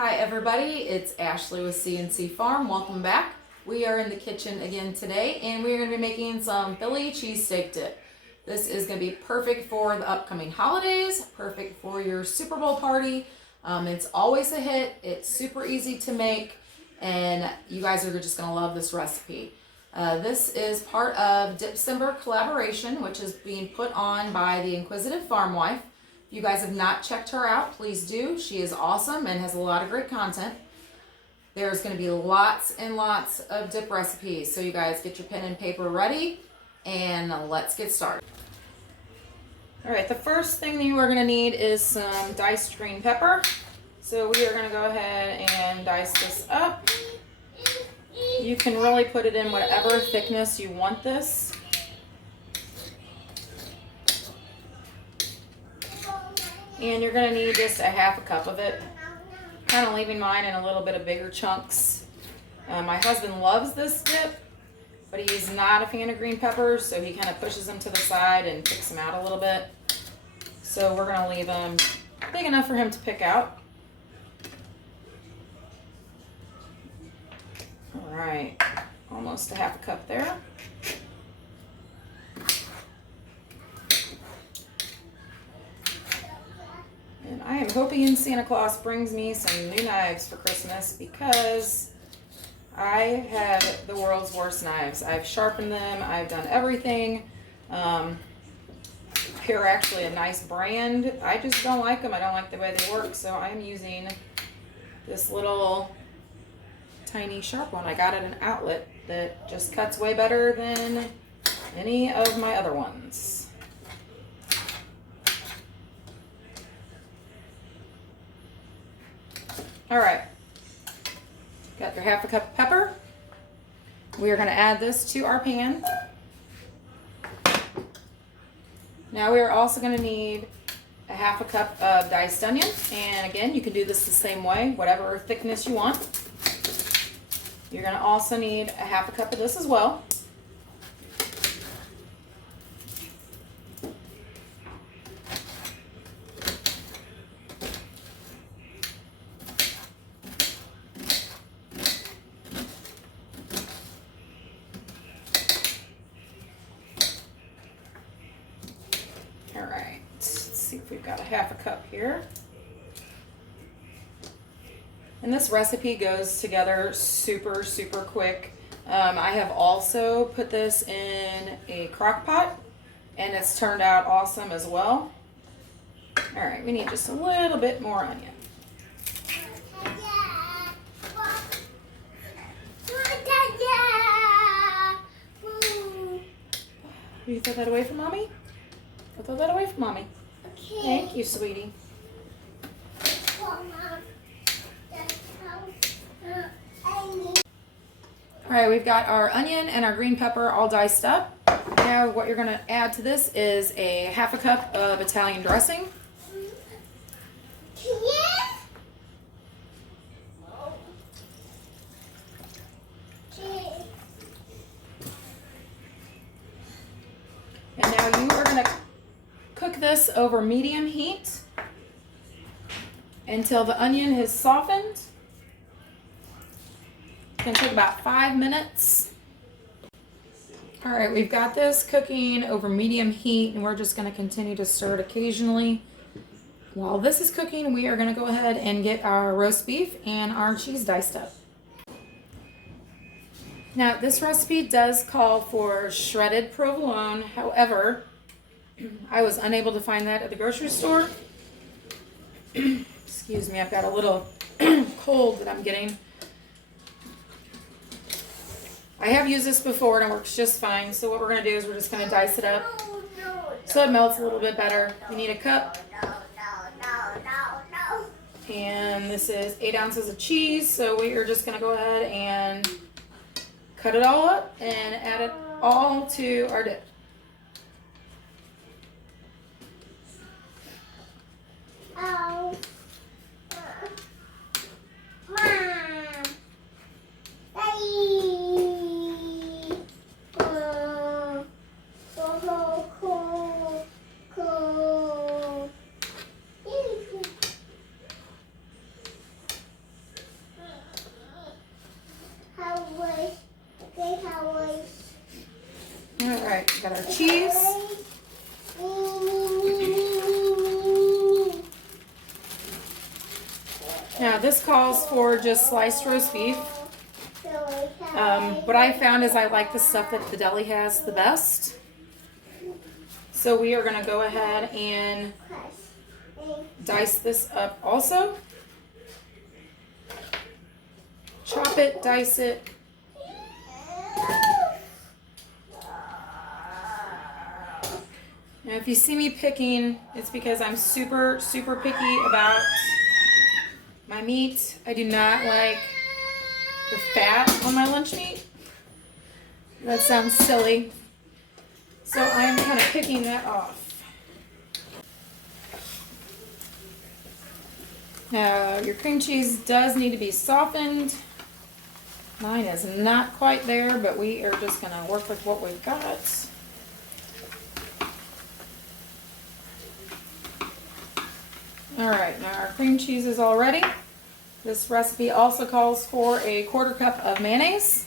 Hi everybody, it's Ashley with CNC Farm. Welcome back. We are in the kitchen again today and we are going to be making some Philly cheesesteak dip. This is going to be perfect for the upcoming holidays, perfect for your Super Bowl party. It's always a hit, it's super easy to make, and you guys are just going to love this recipe. This is part of Dipcember collaboration, which is being put on by the Inquisitive Farm Wife. If you guys have not checked her out, please do. She is awesome and has a lot of great content. There's going to be lots and lots of dip recipes, so you guys get your pen and paper ready and let's get started. Alright, the first thing that you are going to need is some diced green pepper. So we are going to go ahead and dice this up. You can really put it in whatever thickness you want this. And you're going to need just a half a cup of it. Kind of leaving mine in a little bit of bigger chunks. My husband loves this dip, but he's not a fan of green peppers, so he kind of pushes them to the side and picks them out a little bit. So we're going to leave them big enough for him to pick out. All right, almost a half a cup there. And I am hoping Santa Claus brings me some new knives for Christmas because I have the world's worst knives. I've sharpened them, I've done everything. They're actually a nice brand. I just don't like them. I don't like the way they work, so I'm using this little tiny sharp one I got at an outlet that just cuts way better than any of my other ones. All right, got your half a cup of pepper. We are going to add this to our pan. Now we are also going to need a half a cup of diced onion. And again, you can do this the same way, whatever thickness you want. You're going to also need a half a cup of this as well. All right, let's see if we've got a half a cup here. And this recipe goes together super, super quick. I have also put this in a crock pot and it's turned out awesome as well. All right, we need just a little bit more onion. Will you throw that away from Mommy? I'll throw that away from Mommy. Okay. Thank you, sweetie. All right, we've got our onion and our green pepper all diced up. Now what you're going to add to this is a half a cup of Italian dressing. And now you are going to cook this over medium heat until the onion has softened. It's going to take about 5 minutes. All right, we've got this cooking over medium heat and we're just going to continue to stir it occasionally. While this is cooking, we are going to go ahead and get our roast beef and our cheese diced up. Now, this recipe does call for shredded provolone. However, I was unable to find that at the grocery store. Excuse me, I've got a little cold that I'm getting. I have used this before and it works just fine. So what we're going to do is we're just going to dice it up so it melts a little bit better. We need a cup. And this is 8 ounces of cheese. So we are just going to go ahead and cut it all up and add it all to our dip. Now this calls for just sliced roast beef. What I found is I like the stuff that the deli has the best. So we are going to go ahead and dice this up also. Chop it, dice it. Now if you see me picking, it's because I'm super, super picky about my meat. I do not like the fat on my lunch meat. That sounds silly. So I'm kind of picking that off. Now your cream cheese does need to be softened. Mine is not quite there, but we are just going to work with what we've got. All right, now our cream cheese is all ready. This recipe also calls for a 1/4 cup of mayonnaise.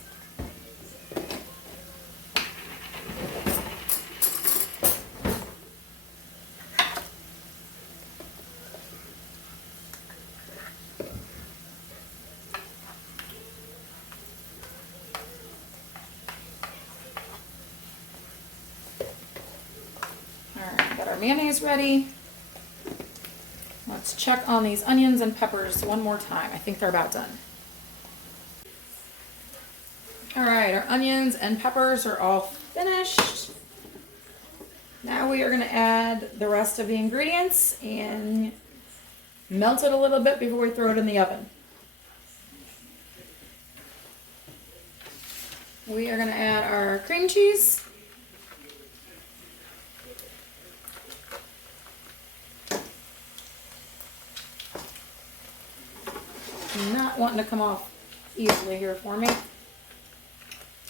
All right, got our mayonnaise ready. Let's check on these onions and peppers one more time. I think they're about done. All right, our onions and peppers are all finished. Now we are going to add the rest of the ingredients and melt it a little bit before we throw it in the oven. We are going to add our cream cheese. Not wanting to come off easily here for me.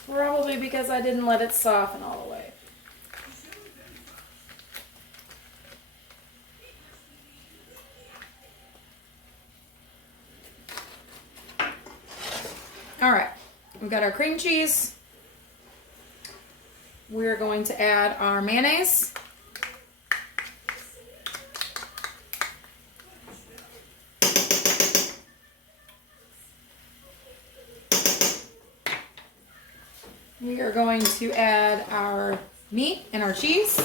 Probably because I didn't let it soften all the way. All right, we've got our cream cheese. We're going to add our mayonnaise. We are going to add our meat and our cheese.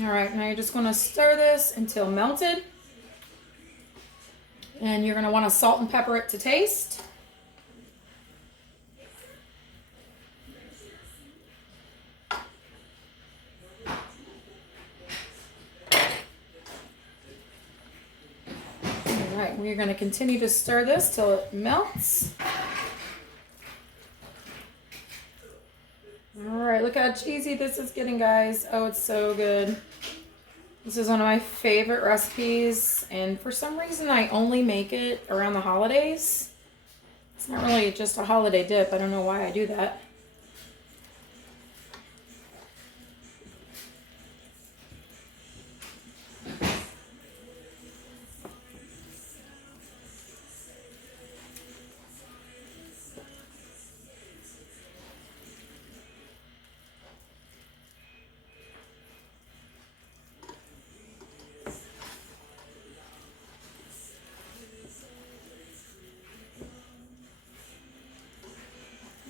All right, now you're just going to stir this until melted. And you're going to want to salt and pepper it to taste. All right, we're going to continue to stir this till it melts. All right, look how cheesy this is getting, guys. Oh, it's so good. This is one of my favorite recipes, and for some reason I only make it around the holidays. It's not really just a holiday dip. I don't know why I do that.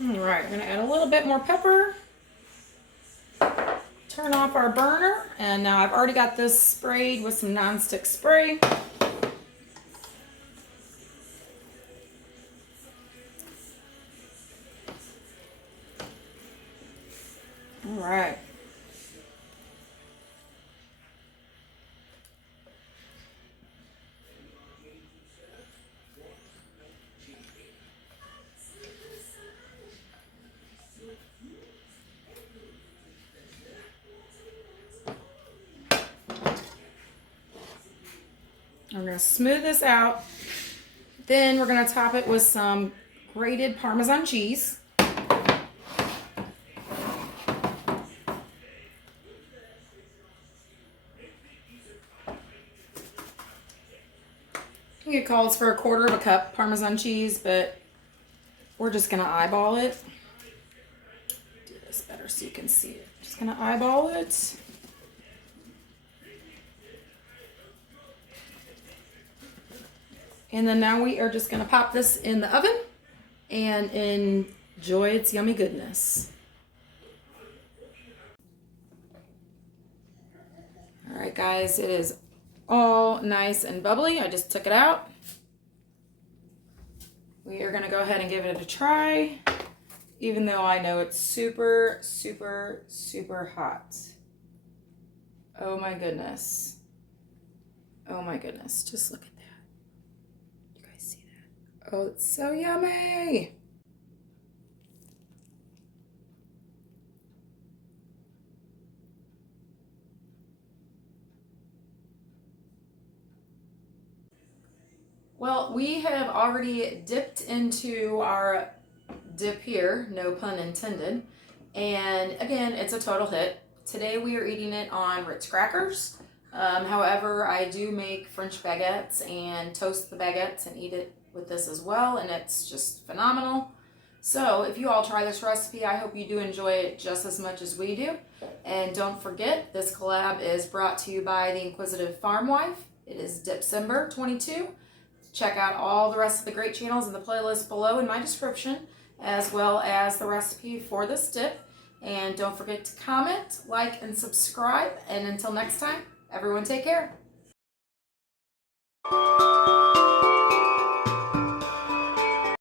All right, we're gonna add a little bit more pepper. Turn off our burner, and now I've already got this sprayed with some nonstick spray. All right. I'm going to smooth this out. Then we're going to top it with some grated Parmesan cheese. think it calls for 1/4 cup Parmesan cheese, but we're just gonna eyeball it. Do this better so you can see it. Just gonna eyeball it. And then now we are just gonna pop this in the oven and enjoy its yummy goodness. All right, guys, it is all nice and bubbly. I just took it out. We are gonna go ahead and give it a try, even though I know it's super, super, super hot. Oh my goodness. Oh my goodness, just look at that. You guys see that? Oh, it's so yummy. Well, we have already dipped into our dip here, no pun intended. And again, it's a total hit. Today we are eating it on Ritz crackers. However, I do make French baguettes and toast the baguettes and eat it with this as well, and it's just phenomenal. So if you all try this recipe, I hope you do enjoy it just as much as we do. And don't forget, this collab is brought to you by the Inquisitive Farm Wife. It is Dipcember 22. Check out all the rest of the great channels in the playlist below in my description, as well as the recipe for this dip. And don't forget to comment, like, and subscribe. And until next time, everyone take care.